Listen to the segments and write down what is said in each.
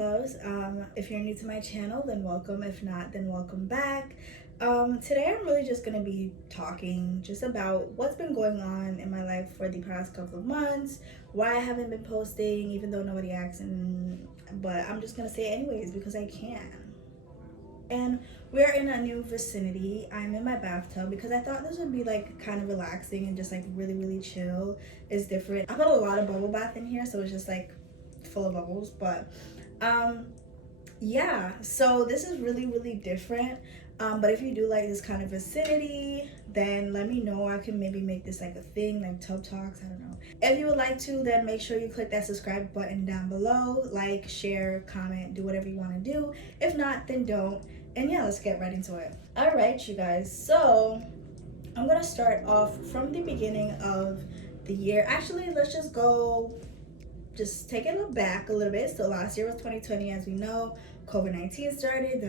loves. If you're new to my channel, then welcome. If not, then welcome back. Today I'm really just gonna be talking just about what's been going on in my life for the past couple of months, why I haven't been posting, even though nobody asked, but I'm just gonna say it anyways because I can. And we're in a new vicinity. I'm in my bathtub because I thought this would be like kind of relaxing and just like really, really chill. It's different. I put a lot of bubble bath in here, so it's just like full of bubbles. But um, yeah, so this is really, really different. But if you do like this kind of vicinity, then let me know. I can maybe make this like a thing, like tub talks. I don't know. If you would like to, then make sure you click that subscribe button down below. Like, share, comment, do whatever you want to do. If not, then don't. And yeah, let's get right into it. All right, you guys. So I'm gonna start off from the beginning of the year. Actually, let's just take it back a little bit. So last year was 2020, as we know. COVID-19 started.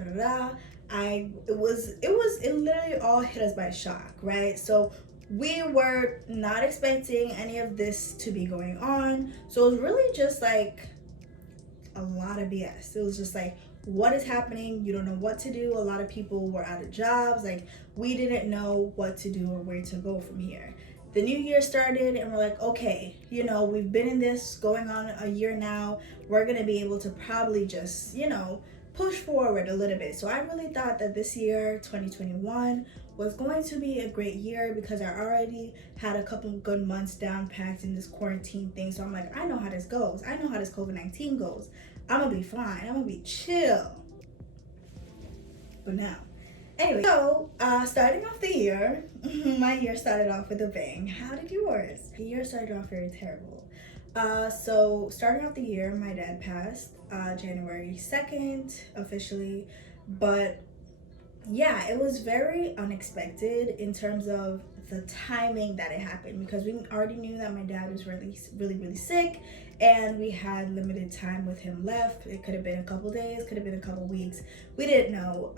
It literally all hit us by shock, right? So we were not expecting any of this to be going on. So it was really just like a lot of BS. It was just like, what is happening? You don't know what to do. A lot of people were out of jobs. Like, we didn't know what to do or where to go from here. The new year started and we're like, okay, we've been in this going on a year now. We're going to be able to probably just, push forward a little bit. So I really thought that this year, 2021, was going to be a great year because I already had a couple good months down packed in this quarantine thing. So I'm like, I know how this goes. I know how this COVID-19 goes. I'm gonna be fine. I'm gonna be chill. But now, anyway, so starting off the year, my year started off with a bang. How did yours? The year started off very terrible. So starting off the year, my dad passed January 2nd officially, but yeah, it was very unexpected in terms of the timing that it happened because we already knew that my dad was really, really, really sick and we had limited time with him left. It could have been a couple days, could have been a couple weeks. We didn't know.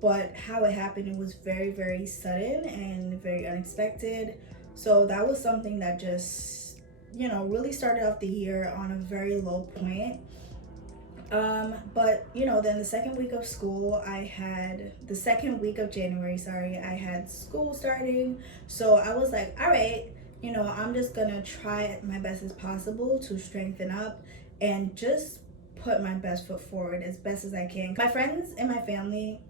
But how it happened, it was very, very sudden and very unexpected. So that was something that just, really started off the year on a very low point. But then the second week of school, the second week of January, I had school starting. So I was like, all right, I'm just gonna try my best as possible to strengthen up and just put my best foot forward as best as I can. My friends and my family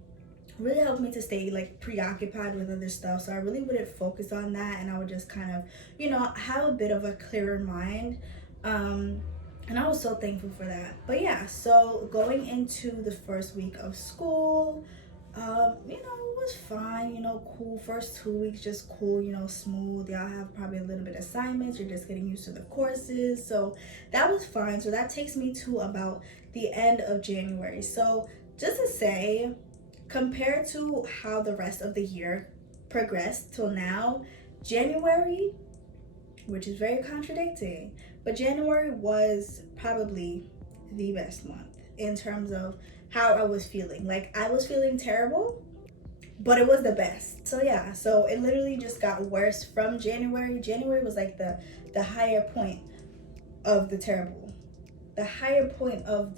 really helped me to stay like preoccupied with other stuff, so I really wouldn't focus on that, and I would just kind of have a bit of a clearer mind. And I was so thankful for that. But yeah, so going into the first week of school, it was fine, cool. First 2 weeks, just cool, smooth. Y'all have probably a little bit of assignments. You're just getting used to the courses. So that was fine. So that takes me to about the end of January. So just to say, compared to how the rest of the year progressed till now, January, which is very contradicting, but January was probably the best month in terms of how I was feeling. Like, I was feeling terrible, but it was the best. So yeah, so it literally just got worse from January. January was like the higher point of the terrible. The higher point of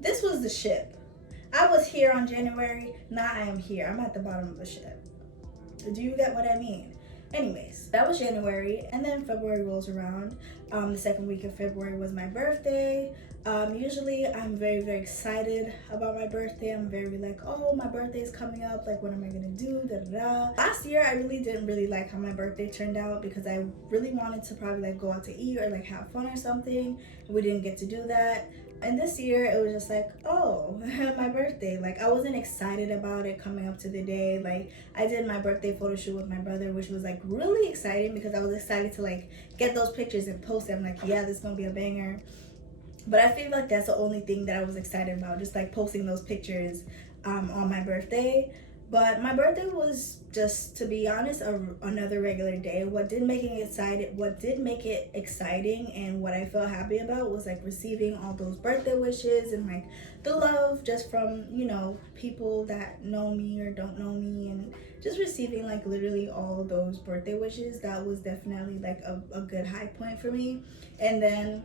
this was the ship. I was here on January, now I am here. I'm at the bottom of the ship. Do you get what I mean? Anyways, that was January, and then February rolls around. The second week of February was my birthday. Usually I'm very, very excited about my birthday. I'm very like, oh, my birthday is coming up. Like, what am I gonna do? Da, da, da. Last year, I really didn't really like how my birthday turned out because I really wanted to probably like go out to eat or like have fun or something. We didn't get to do that. And this year it was just like, oh, my birthday. Like, I wasn't excited about it coming up to the day. Like, I did my birthday photo shoot with my brother, which was like really exciting because I was excited to like get those pictures and post them. I'm like, yeah, this is gonna be a banger. But I feel like that's the only thing that I was excited about, just like posting those pictures on my birthday. But my birthday was just, to be honest, another regular day. What did make it exciting and what I felt happy about was like receiving all those birthday wishes and like the love just from, people that know me or don't know me, and just receiving like literally all those birthday wishes. That was definitely like a good high point for me. And then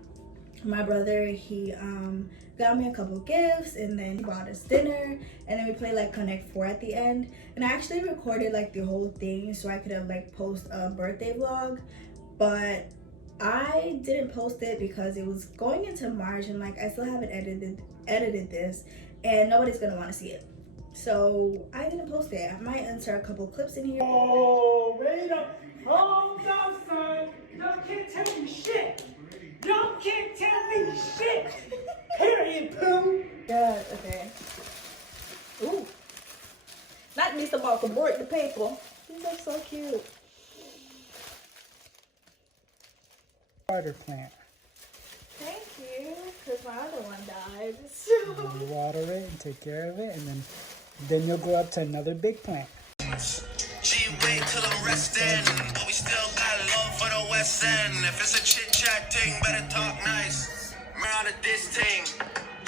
My brother, he got me a couple gifts, and then he bought us dinner, and then we played like Connect 4 at the end. And I actually recorded like the whole thing so I could have like post a birthday vlog, but I didn't post it because it was going into March, and like I still haven't edited this, and nobody's gonna want to see it. So I didn't post it. I might insert a couple clips in here. Oh, wait up. Hold up, son. Y'all can't tell me shit. Y'all can't tell me shit. Period, poo. Yeah, okay. Ooh. Not least about to board the paper. These are so cute. Water plant. Thank you, because my other one died. You water it and take care of it, and then you'll go up to another big plant. She wait till I'm resting, but we still got love for the West End. If it's a chit chat thing, better talk nice. Man out of this thing,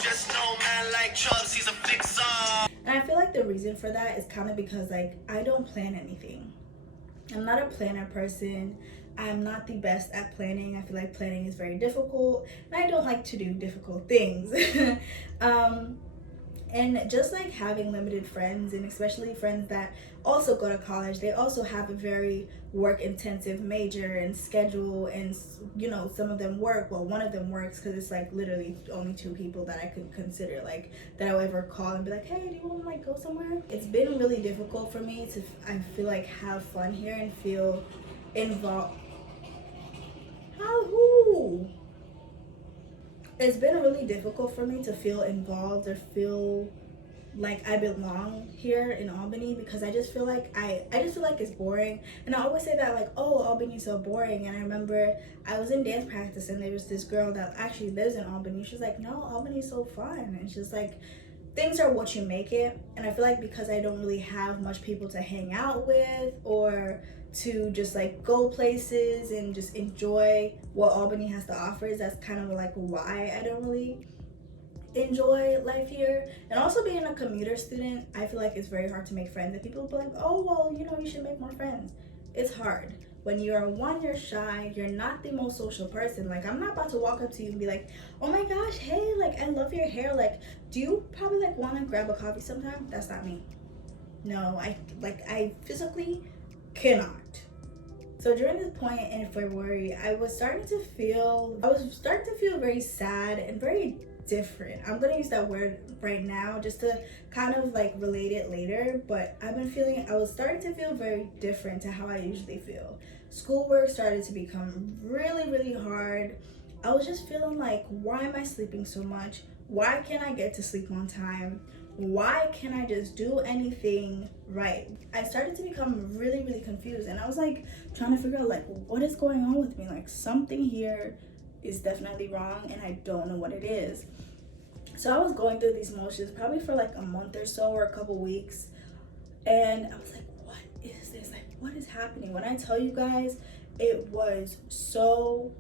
just know man like Chubbs, he's a fixer. And I feel like the reason for that is kind of because like I don't plan anything. I'm not a planner person. I'm not the best at planning. I feel like planning is very difficult, and I don't like to do difficult things. And just like having limited friends, and especially friends that also go to college, they also have a very work intensive major and schedule, and you know, some of them work, well, one of them works, because it's like literally only 2 people that I could consider like that I'll ever call and be like, hey, do you want to like go somewhere? It's been really difficult for me to, I feel like, have fun here and feel involved. Who? It's been really difficult for me to feel involved or feel like I belong here in Albany, because I just feel like I just feel like it's boring. And I always say that like, oh, Albany's so boring. And I remember I was in dance practice, and there was this girl that actually lives in Albany. She's like, no, Albany's so fun. And she's like, things are what you make it. And I feel like because I don't really have much people to hang out with or to just like go places and just enjoy what Albany has to offer, that's kind of like why I don't really enjoy life here. And also being a commuter student, I feel like it's very hard to make friends, and people be like, oh well, you know, you should make more friends. It's hard when you're you're shy, you're not the most social person. Like, I'm not about to walk up to you and be like, oh my gosh, hey, like I love your hair, like do you probably like want to grab a coffee sometime? That's not me. No, I physically cannot. So during this point in February, I was starting to feel very sad and very different. I'm gonna use that word right now just to kind of like relate it later, but I was starting to feel very different to how I usually feel. Schoolwork started to become really, really hard. I was just feeling like, why am I sleeping so much? Why can't I get to sleep on time? Why can't I just do anything right? I started to become really, really confused, and I was like trying to figure out like, what is going on with me? Like, something here is definitely wrong, and I don't know what it is. So I was going through these motions probably for like a month or so, or a couple weeks, and I was like, what is this? Like, what is happening? When I tell you guys, it was so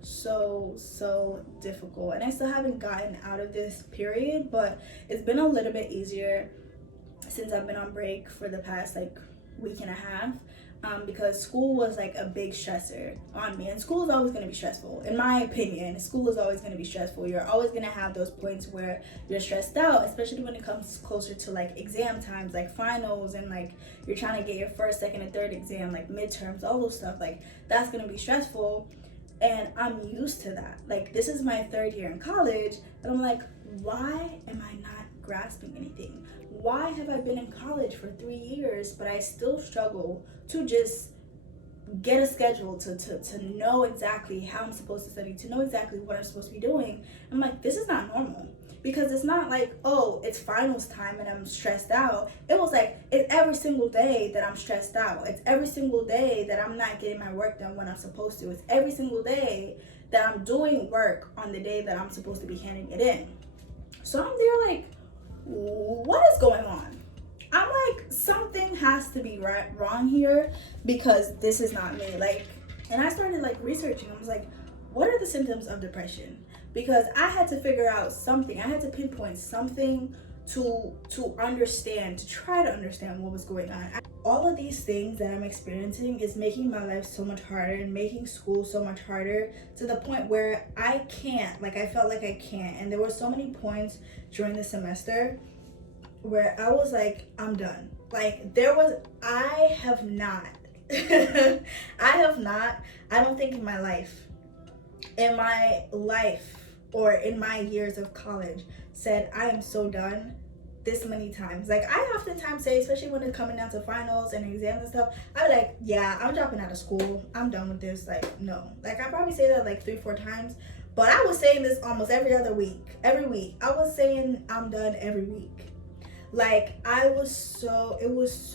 difficult, and I still haven't gotten out of this period, but it's been a little bit easier since I've been on break for the past like week and a half, because school was like a big stressor on me, and school is always going to be stressful. In my opinion, school is always going to be stressful. You're always going to have those points where you're stressed out, especially when it comes closer to like exam times, like finals, and like you're trying to get your first, second, and third exam, like midterms, all those stuff. Like, that's going to be stressful, and I'm used to that. Like, this is my 3rd year in college, and I'm like, why am I not grasping anything? Why have I been in college for 3 years, but I still struggle to just get a schedule, to know exactly how I'm supposed to study, to know exactly what I'm supposed to be doing? I'm like, this is not normal. Because it's not like, oh, it's finals time and I'm stressed out. It was like, it's every single day that I'm stressed out. It's every single day that I'm not getting my work done when I'm supposed to. It's every single day that I'm doing work on the day that I'm supposed to be handing it in. So I'm there like, what is going on? I'm like, something has to be wrong here, because this is not me. Like, and I started like researching. I was like, what are the symptoms of depression? Because I had to figure out something. I had to pinpoint something to understand, to try to understand what was going on. all of these things that I'm experiencing is making my life so much harder and making school so much harder, to the point where I can't, like, I felt like I can't. And there were so many points during the semester where I was like, I'm done. Like, I have not, I don't think in my life or in my years of college said I am so done this many times. Like, I oftentimes say, especially when it's coming down to finals and exams and stuff, I'm like, yeah, I'm dropping out of school, I'm done with this. Like, no. Like, I probably say that like 3-4 times, but I was saying this almost every week I was saying I'm done every week. Like, it was so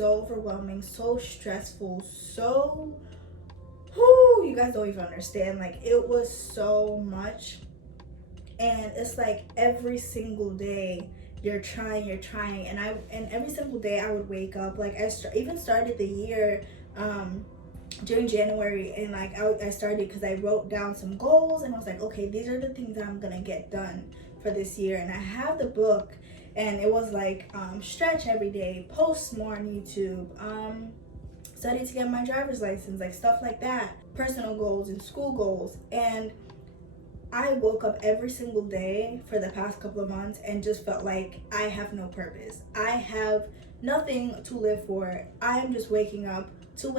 overwhelming, so stressful, so, you guys don't even understand. Like, it was so much. And it's like every single day you're trying, and every single day I would wake up, like, I even started the year during January, and like I started because I wrote down some goals, and I was like, okay, these are the things that I'm gonna get done for this year. And I have the book, and it was like stretch every day, post more on YouTube, study to get my driver's license, like stuff like that, personal goals and school goals. And I woke up every single day for the past couple of months and just felt like I have no purpose. I have nothing to live for. I am just waking up, to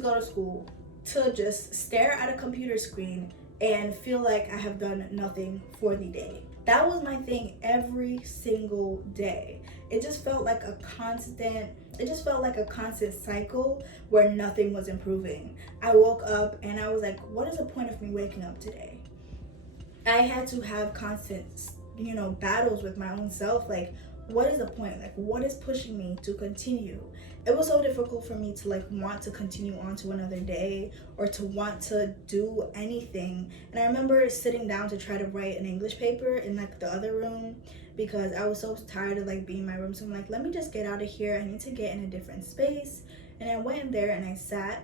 go to school, to just stare at a computer screen and feel like I have done nothing for the day. That was my thing every single day. It just felt like a constant cycle where nothing was improving. I woke up and I was like, what is the point of me waking up today? I had to have constant, battles with my own self. Like, what is the point? Like, what is pushing me to continue? It was so difficult for me to, like, want to continue on to another day or to want to do anything. And I remember sitting down to try to write an English paper in, like, the other room, because I was so tired of, like, being in my room. So I'm like, let me just get out of here. I need to get in a different space. And I went in there and I sat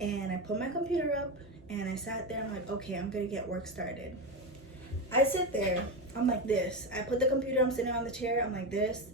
and I put my computer up. And I sat there, I'm like, okay, I'm gonna get work started. I sit there, I'm like this. I put the computer, I'm sitting on the chair, I'm like this.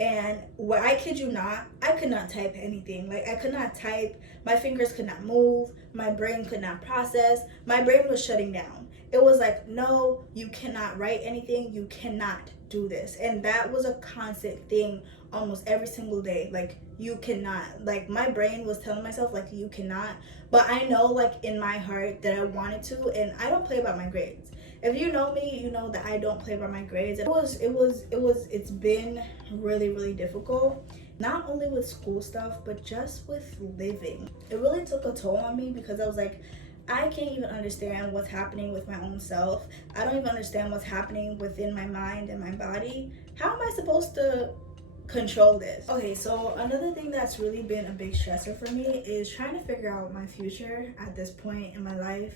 And what, I kid you not, I could not type anything. Like, I could not type, my fingers could not move, my brain could not process, my brain was shutting down. It was like, no, you cannot write anything, you cannot do this. And that was a constant thing almost every single day. Like, you cannot. Like, my brain was telling myself, like, you cannot. But I know, like, in my heart that I wanted to, and I don't play about my grades. If you know me, you know that I don't play about my grades. It's been really, really difficult. Not only with school stuff, but just with living. It really took a toll on me, because I was like, I can't even understand what's happening with my own self. I don't even understand what's happening within my mind and my body. How am I supposed to control this? Okay, so another thing that's really been a big stressor for me is trying to figure out my future at this point in my life,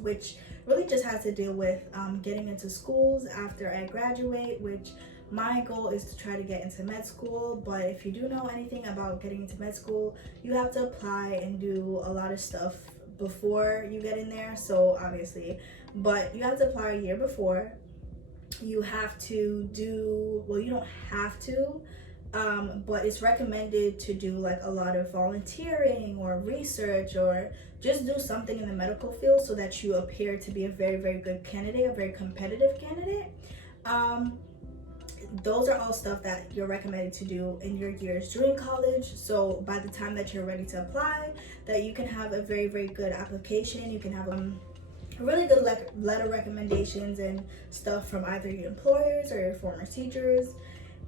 which really just has to deal with getting into schools after I graduate, which my goal is to try to get into med school. But if you do know anything about getting into med school, you have to apply and do a lot of stuff before you get in there. So obviously, but you have to apply a year before. You have to do, well, you don't have to, but it's recommended to do like a lot of volunteering or research, or just do something in the medical field so that you appear to be a very, very good candidate, a very competitive candidate. Those are all stuff that you're recommended to do in your years during college. So by the time that you're ready to apply, that you can have a very, very good application. You can have a really good letter recommendations and stuff from either your employers or your former teachers.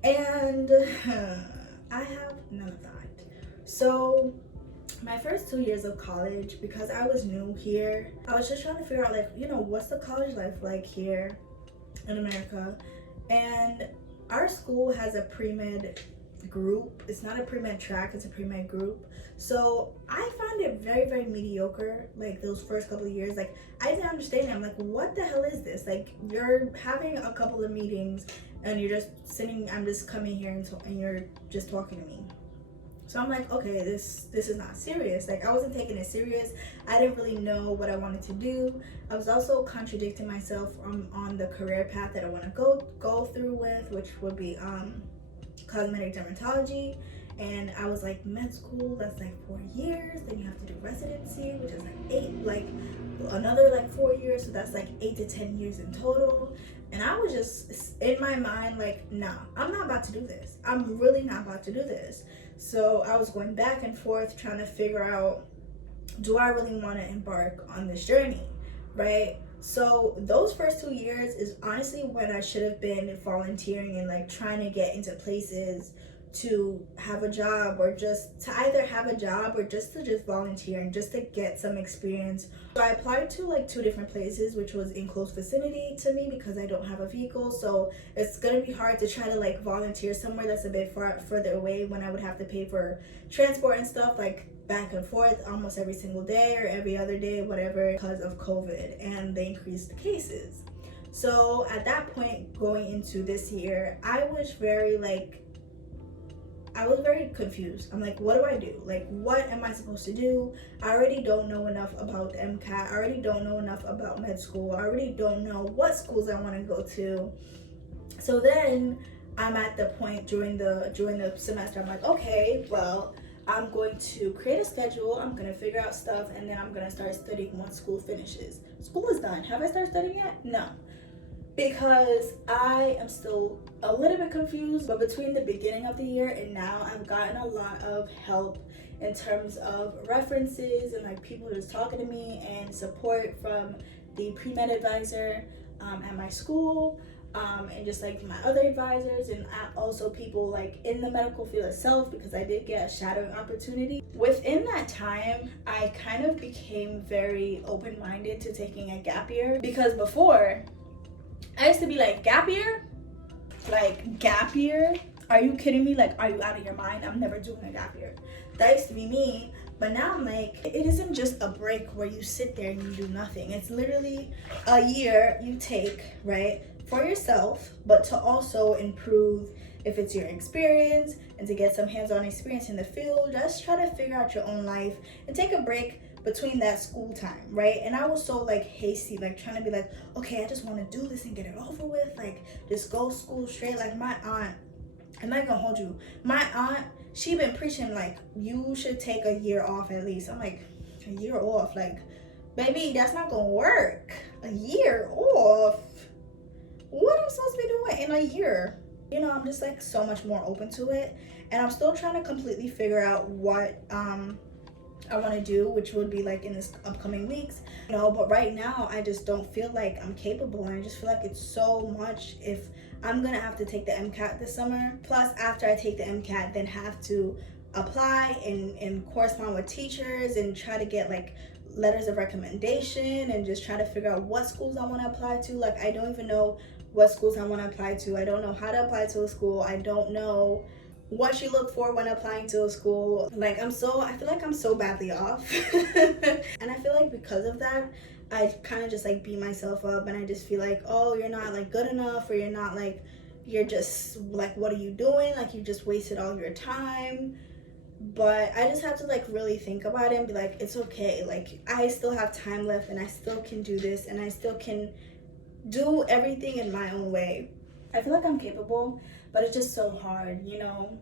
And I have none of that. So my first 2 years of college, because I was new here, I was just trying to figure out, like, what's the college life like here in America. And our school has a pre-med group. It's not a pre-med track, it's a pre-med group. So I found it very, very mediocre, like those first couple of years. Like, I didn't understand it. I'm like, what the hell is this? Like, you're having a couple of meetings and you're just sitting, I'm just coming here and you're just talking to me. So I'm like, okay, this is not serious. Like, I wasn't taking it serious. I didn't really know what I wanted to do. I was also contradicting myself on the career path that I want to go through with, which would be cosmetic dermatology. And I was like, med school, that's like 4 years. Then you have to do residency, which is like another like 4 years. So that's like 8 to 10 years in total. And I was just in my mind like, nah, I'm not about to do this. I'm really not about to do this. So I was going back and forth trying to figure out, do I really want to embark on this journey, right? So those first 2 years is honestly when I should have been volunteering and like trying to get into places to have a job, or just to either have a job or just to just volunteer and just to get some experience. So I applied to like 2 different places, which was in close vicinity to me because I don't have a vehicle. So it's gonna be hard to try to like volunteer somewhere that's a bit further away when I would have to pay for transport and stuff, like back and forth almost every single day or every other day, whatever, because of COVID and the increased cases. So at that point, going into this year, I was very confused. I'm like, what do I do? Like, what am I supposed to do? I already don't know enough about the MCAT. I already don't know enough about med school. I already don't know what schools I want to go to. So then I'm at the point during the semester, I'm like, okay, well, I'm going to create a schedule. I'm going to figure out stuff, and then I'm going to start studying once school finishes. School is done. Have I started studying yet? No. Because I am still a little bit confused, but between the beginning of the year and now, I've gotten a lot of help in terms of references and like people just talking to me, and support from the pre-med advisor at my school, and just like my other advisors, and also people like in the medical field itself, because I did get a shadowing opportunity. Within that time, I kind of became very open-minded to taking a gap year, because before I used to be like, gap year? Like, gap year? Are you kidding me? Like, are you out of your mind? I'm never doing a gap year. That used to be me. But now I'm like, it isn't just a break where you sit there and you do nothing. It's literally a year you take, right, for yourself, but to also improve if it's your experience and to get some hands-on experience in the field. Just try to figure out your own life and take a break between that school time, right? And I was so like hasty, like trying to be like, okay, I just want to do this and get it over with, like just go school straight. Like my aunt, I'm not gonna hold you, my aunt, she been preaching like you should take a year off at least. I'm like, a year off? Like, baby, that's not gonna work. A year off? What am I supposed to be doing in a year? You know, I'm just like so much more open to it, and I'm still trying to completely figure out what I want to do, which would be like in this upcoming weeks, you know. But right now I just don't feel like I'm capable, and I just feel like it's so much if I'm gonna have to take the MCAT this summer, plus after I take the MCAT then have to apply and correspond with teachers and try to get like letters of recommendation and just try to figure out what schools I want to apply to. Like, I don't even know what schools I want to apply to. I don't know how to apply to a school. I don't know what you look for when applying to a school. Like, I feel like I'm so badly off. And I feel like because of that, I kind of just like beat myself up, and I just feel like, oh, you're not like good enough, or you're not like, you're just like, what are you doing? Like, you just wasted all your time. But I just have to like really think about it and be like, it's okay. Like, I still have time left, and I still can do this, and I still can do everything in my own way. I feel like I'm capable, but it's just so hard, you know.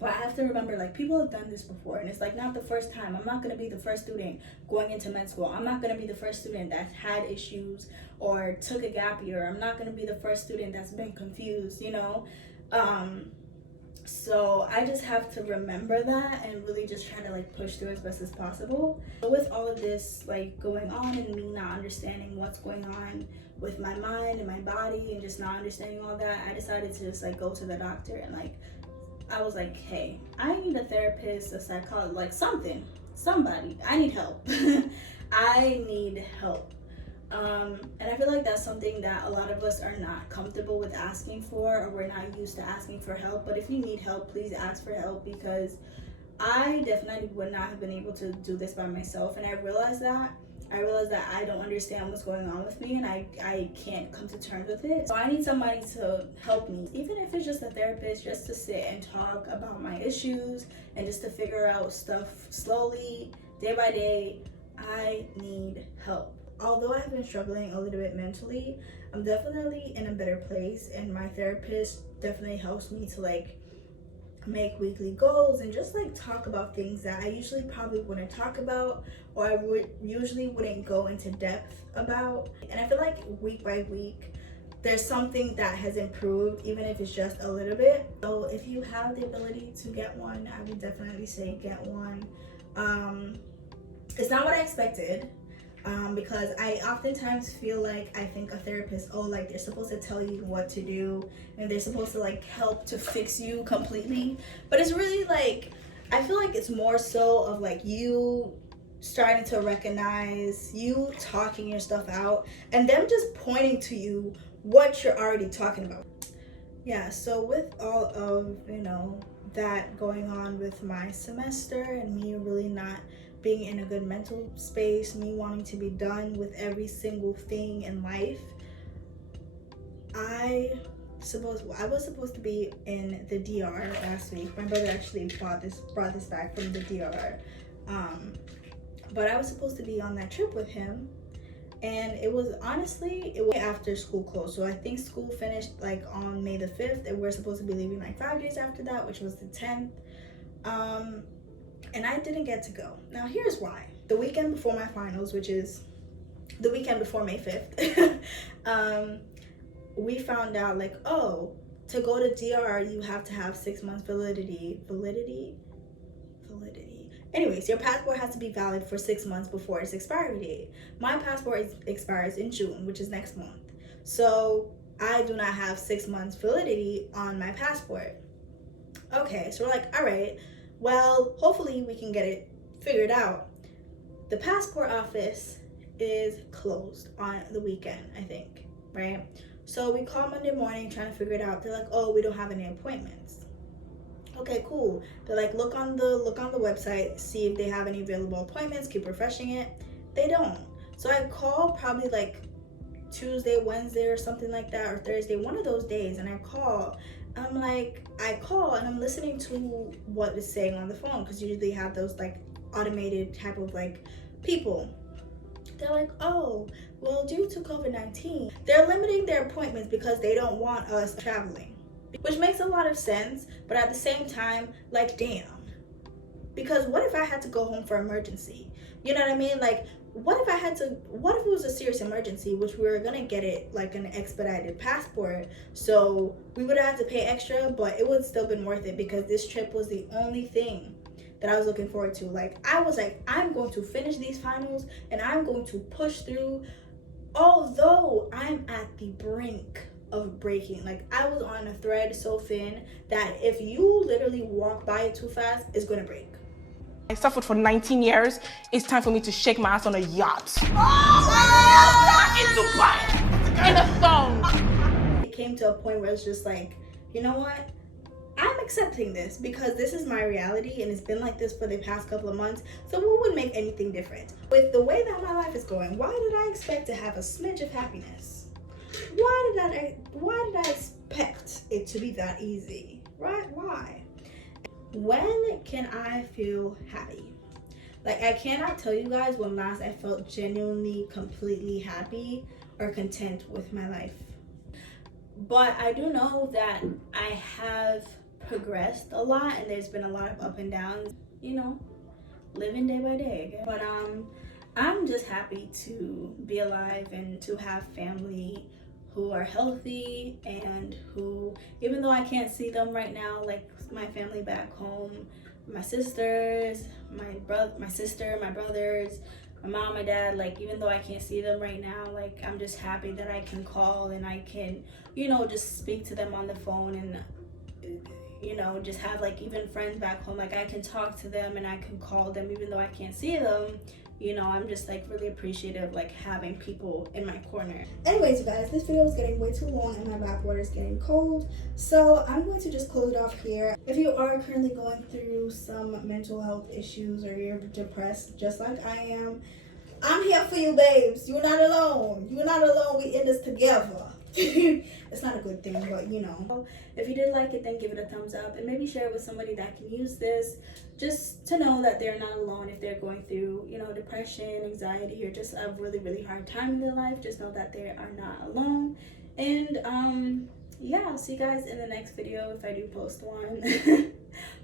But I have to remember, like, people have done this before, and it's like not the first time. I'm not gonna be the first student going into med school. I'm not gonna be the first student that had issues or took a gap year. I'm not gonna be the first student that's been confused, you know. So I just have to remember that and really just try to like push through as best as possible. But with all of this like going on, and me not understanding what's going on with my mind and my body, and just not understanding all that, I decided to just like go to the doctor, and like I was like, hey, I need a therapist, a psychologist, like somebody. I need help. I need help. And I feel like that's something that a lot of us are not comfortable with asking for, or we're not used to asking for help. But if you need help, please ask for help, because I definitely would not have been able to do this by myself. And I realized that I don't understand what's going on with me, and I can't come to terms with it. So I need somebody to help me, even if it's just a therapist, just to sit and talk about my issues and just to figure out stuff slowly, day by day. I need help. Although I've been struggling a little bit mentally, I'm definitely in a better place, and my therapist definitely helps me to like make weekly goals and just like talk about things that I usually probably wouldn't talk about, or I would usually wouldn't go into depth about. And I feel like week by week there's something that has improved, even if it's just a little bit. So if you have the ability to get one, I would definitely say get one. It's not what I expected, because I oftentimes feel like I think a therapist, oh, like they're supposed to tell you what to do and they're supposed to like help to fix you completely. But it's really like, I feel like it's more so of like you starting to recognize, you talking your stuff out, and them just pointing to you what you're already talking about. Yeah, so with all of, you know, that going on with my semester and me really not being in a good mental space, me wanting to be done with every single thing in life, I was supposed to be in the DR last week. My brother actually brought this back from the DR. But I was supposed to be on that trip with him, and it was after school closed. So I think school finished like on May the 5th, and we're supposed to be leaving like 5 days after that, which was the 10th. And I didn't get to go. Now here's why. The weekend before my finals, which is the weekend before May 5th, we found out like, oh, to go to DR you have to have 6 months validity. Anyways, your passport has to be valid for 6 months before its expiry date. My passport expires in June, which is next month. So I do not have 6 months validity on my passport. Okay, so we're like, all right, well, hopefully we can get it figured out. The passport office is closed on the weekend, I think, right? So we call Monday morning trying to figure it out. They're like, oh, we don't have any appointments. Okay, cool. They're like, look on the website, see if they have any available appointments, keep refreshing it. They don't. So I call probably like Tuesday, Wednesday or something like that, or Thursday, one of those days, and I call and I'm listening to what it's saying on the phone, because usually they have those like automated type of like people. They're like, oh, well, due to COVID-19, they're limiting their appointments because they don't want us traveling. Which makes a lot of sense, but at the same time, like, damn. Because what if I had to go home for emergency? You know what I mean? Like, what if it was a serious emergency, which we were gonna get it like an expedited passport, so we would have to pay extra, but it would still been worth it because this trip was the only thing that I was looking forward to. Like, I was like, I'm going to finish these finals and I'm going to push through, although I'm at the brink of breaking. Like, I was on a thread so thin that if you literally walk by it too fast, it's gonna break. I suffered for 19 years. It's time for me to shake my ass on a yacht. In a thong. It came to a point where it's just like, you know what? I'm accepting this because this is my reality and it's been like this for the past couple of months. So what would make anything different? With the way that my life is going, why did I expect to have a smidge of happiness? Why did I expect it to be that easy? Right? Why? When can I feel happy? Like, I cannot tell you guys when last I felt genuinely, completely happy or content with my life. But I do know that I have progressed a lot and there's been a lot of up and downs, you know, living day by day. But I'm just happy to be alive and to have family who are healthy and who, even though I can't see them right now, like my family back home, my sisters, my sister, my brothers, my mom, my dad, like, even though I can't see them right now, like, I'm just happy that I can call and I can, you know, just speak to them on the phone and, you know, just have like even friends back home, like I can talk to them and I can call them even though I can't see them. You know, I'm just like really appreciative, like having people in my corner. Anyways, you guys, this video is getting way too long and my bathwater is getting cold, so I'm going to just close it off here. If you are currently going through some mental health issues or you're depressed just like I am, I'm here for you, babes. You're not alone. You're not alone. We in this together. It's not a good thing, but you know, if you did like it, then give it a thumbs up and maybe share it with somebody that can use this, just to know that they're not alone if they're going through, you know, depression, anxiety, or just a really, really hard time in their life. Just know that they are not alone. And yeah, I'll see you guys in the next video if I do post one.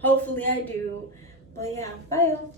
Hopefully I do. But yeah, bye y'all.